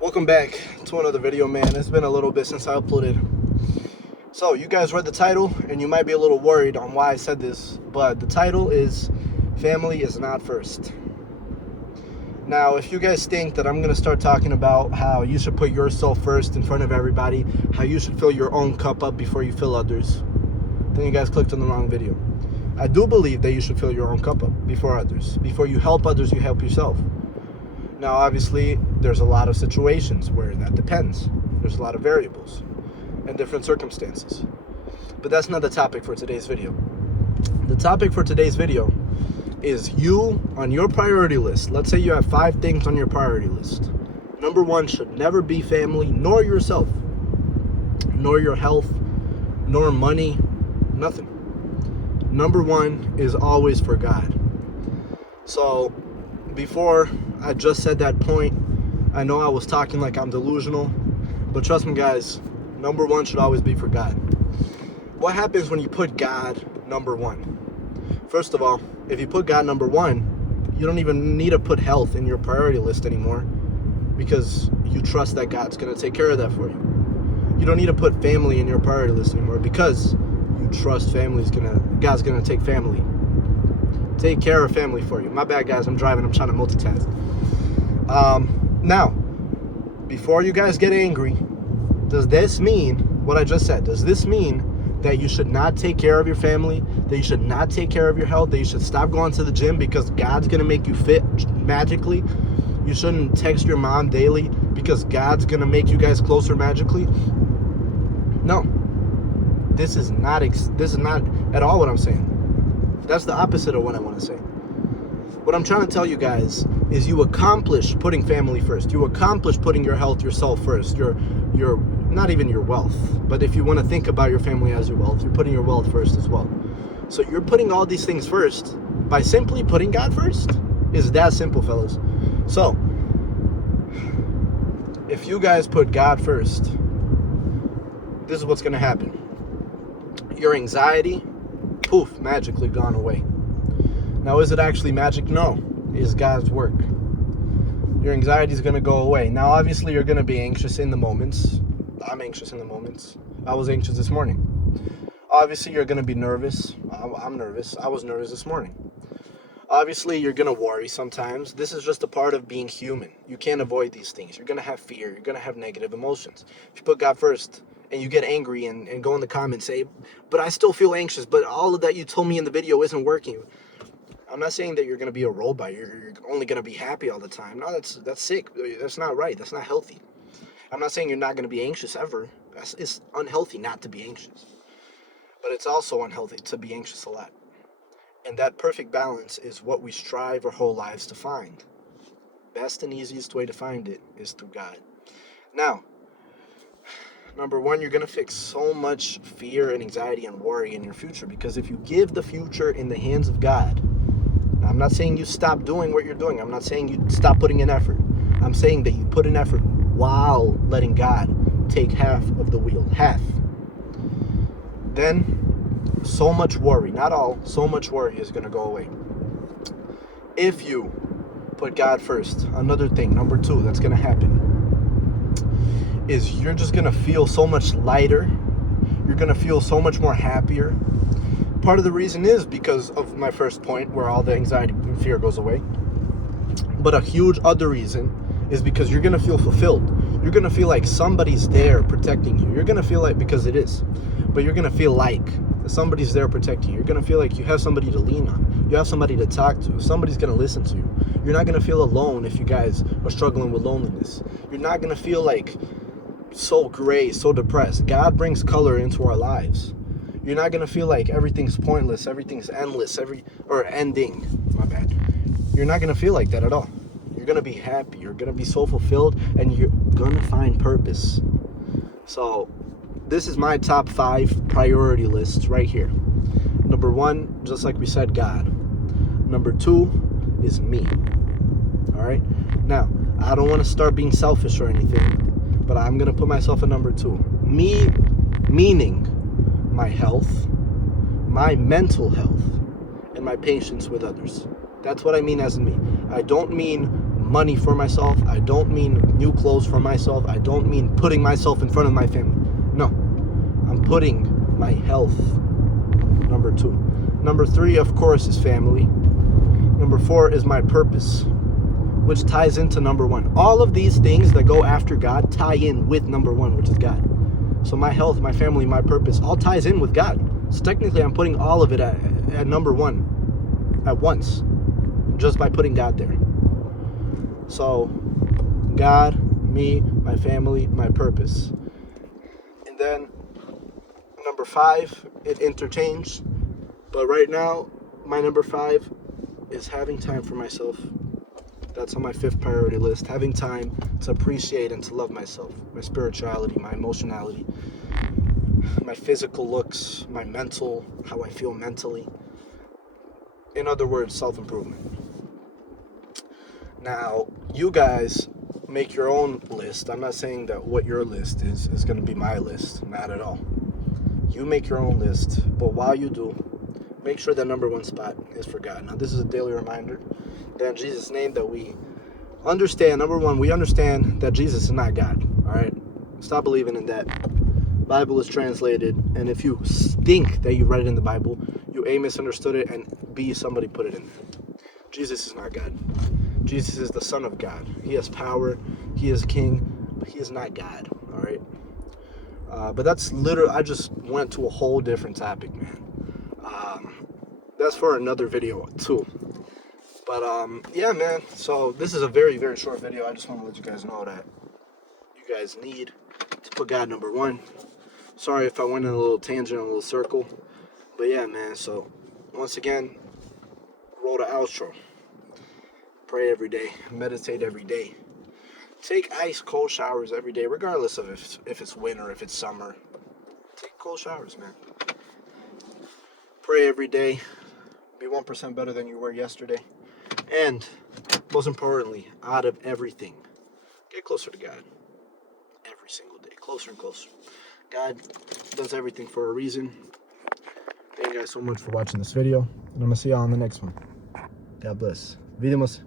Welcome back to another video, man. It's been a little bit since I uploaded. So you guys read the title and you might be a little worried on why I said this, but the title is Family is Not First. Now, if you guys think that I'm going to start talking about how you should put yourself first in front of everybody, how you should fill your own cup up before you fill others, then you guys clicked on the wrong video. I do believe that you should fill your own cup up before others. Before you help others, you help yourself. Now, obviously, there's a lot of situations where that depends. There's a lot of variables and different circumstances. But that's not the topic for today's video. The topic for today's video is you on your priority list. Let's say you have 5 things on your priority list. Number 1 should never be family, nor yourself, nor your health, nor money, nothing. Number 1 is always for God. So, before I just said that point, I know I was talking like I'm delusional, but trust me guys, number 1 should always be for God. What happens when you put God number 1? First of all, if you put God number 1, you don't even need to put health in your priority list anymore, because you trust that God's going to take care of that for you. You don't need to put family in your priority list anymore, because you trust God's going to take care of family for you. My bad, guys. I'm driving. I'm trying to multitask. Now, before you guys get angry, does this mean what I just said? Does this mean that you should not take care of your family, that you should not take care of your health, that you should stop going to the gym because God's going to make you fit magically? You shouldn't text your mom daily because God's going to make you guys closer magically? No. This is not at all what I'm saying. That's the opposite of what I want to say. What I'm trying to tell you guys is you accomplish putting family first. You accomplish putting your health, yourself first. Your not even your wealth, but if you want to think about your family as your wealth, you're putting your wealth first as well. So you're putting all these things first by simply putting God first. It's that simple, fellas. So if you guys put God first, this is what's going to happen. Your anxiety, poof, magically gone away. Now, is it actually magic? No. It's God's work. Your anxiety is going to go away. Now, obviously, you're going to be anxious in the moments. I'm anxious in the moments. I was anxious this morning. Obviously, you're going to be nervous. I'm nervous. I was nervous this morning. Obviously, you're going to worry sometimes. This is just a part of being human. You can't avoid these things. You're going to have fear. You're going to have negative emotions. If you put God first, and you get angry and go in the comments say, but I still feel anxious, but all of that you told me in the video isn't working. I'm not saying that you're going to be a robot. You're only going to be happy all the time. No, that's sick. That's not right. That's not healthy. I'm not saying you're not going to be anxious ever. It's unhealthy not to be anxious. But it's also unhealthy to be anxious a lot. And that perfect balance is what we strive our whole lives to find. Best and easiest way to find it is through God. Now, number 1, you're going to fix so much fear and anxiety and worry in your future, because if you give the future in the hands of God, I'm not saying you stop doing what you're doing. I'm not saying you stop putting in effort. I'm saying that you put in effort while letting God take half of the wheel. Half. Then so much worry, not all, so much worry is going to go away. If you put God first, another thing, number 2, that's going to happen is you're just going to feel so much lighter. You're going to feel so much more happier. Part of the reason is because of my first point, where all the anxiety and fear goes away. But a huge other reason is because you're going to feel fulfilled. You're going to feel like somebody's there protecting you. You're going to feel like, because it is, but you're going to feel like somebody's there protecting you. You're going to feel like you have somebody to lean on. You have somebody to talk to. Somebody's going to listen to you. You're not going to feel alone if you guys are struggling with loneliness. You're not going to feel like so gray, so depressed. God brings color into our lives. You're not going to feel like everything's pointless, everything's endless, ending. My bad. You're not going to feel like that at all. You're going to be happy. You're going to be so fulfilled, and you're going to find purpose. So this is my top 5 priority lists right here. Number 1, just like we said, God. Number 2 is me. All right? Now, I don't want to start being selfish or anything, but I'm going to put myself at number 2. Me, meaning my health, my mental health, and my patience with others. That's what I mean as me. I don't mean money for myself. I don't mean new clothes for myself. I don't mean putting myself in front of my family. No, I'm putting my health, number 2. Number 3, of course, is family. Number 4 is my purpose, which ties into number 1. All of these things that go after God tie in with number 1, which is God. So my health, my family, my purpose, all ties in with God. So technically, I'm putting all of it at number 1 at once, just by putting God there. So God, me, my family, my purpose. And then number 5, it interchanged. But right now, my number 5 is having time for myself. That's on my 5th priority list. Having time to appreciate and to love myself, my spirituality, my emotionality, my physical looks, my mental, how I feel mentally. In other words, self-improvement. Now, you guys make your own list. I'm not saying that what your list is going to be my list. Not at all. You make your own list. But while you do, make sure that number 1 spot is for God. Now, this is a daily reminder that in Jesus' name that we understand, number 1, we understand that Jesus is not God. All right? Stop believing in that. Bible is translated, and if you think that you read it in the Bible, you A, misunderstood it, and B, somebody put it in there. Jesus is not God. Jesus is the Son of God. He has power. He is King, but he is not God. All right? But that's literally, I just went to a whole different topic, man. That's for another video, too. But, yeah, man. So, this is a very, very short video. I just want to let you guys know that you guys need to put God number 1. Sorry if I went in a little tangent, a little circle. But, yeah, man. So, once again, roll the outro. Pray every day. Meditate every day. Take ice cold showers every day, regardless of if it's winter, if it's summer. Take cold showers, man. Pray every day. Be 1% better than you were yesterday. And, most importantly, out of everything, get closer to God. Every single day. Closer and closer. God does everything for a reason. Thank you guys so much for watching this video. And I'm going to see y'all on the next one. God bless. Vidimos.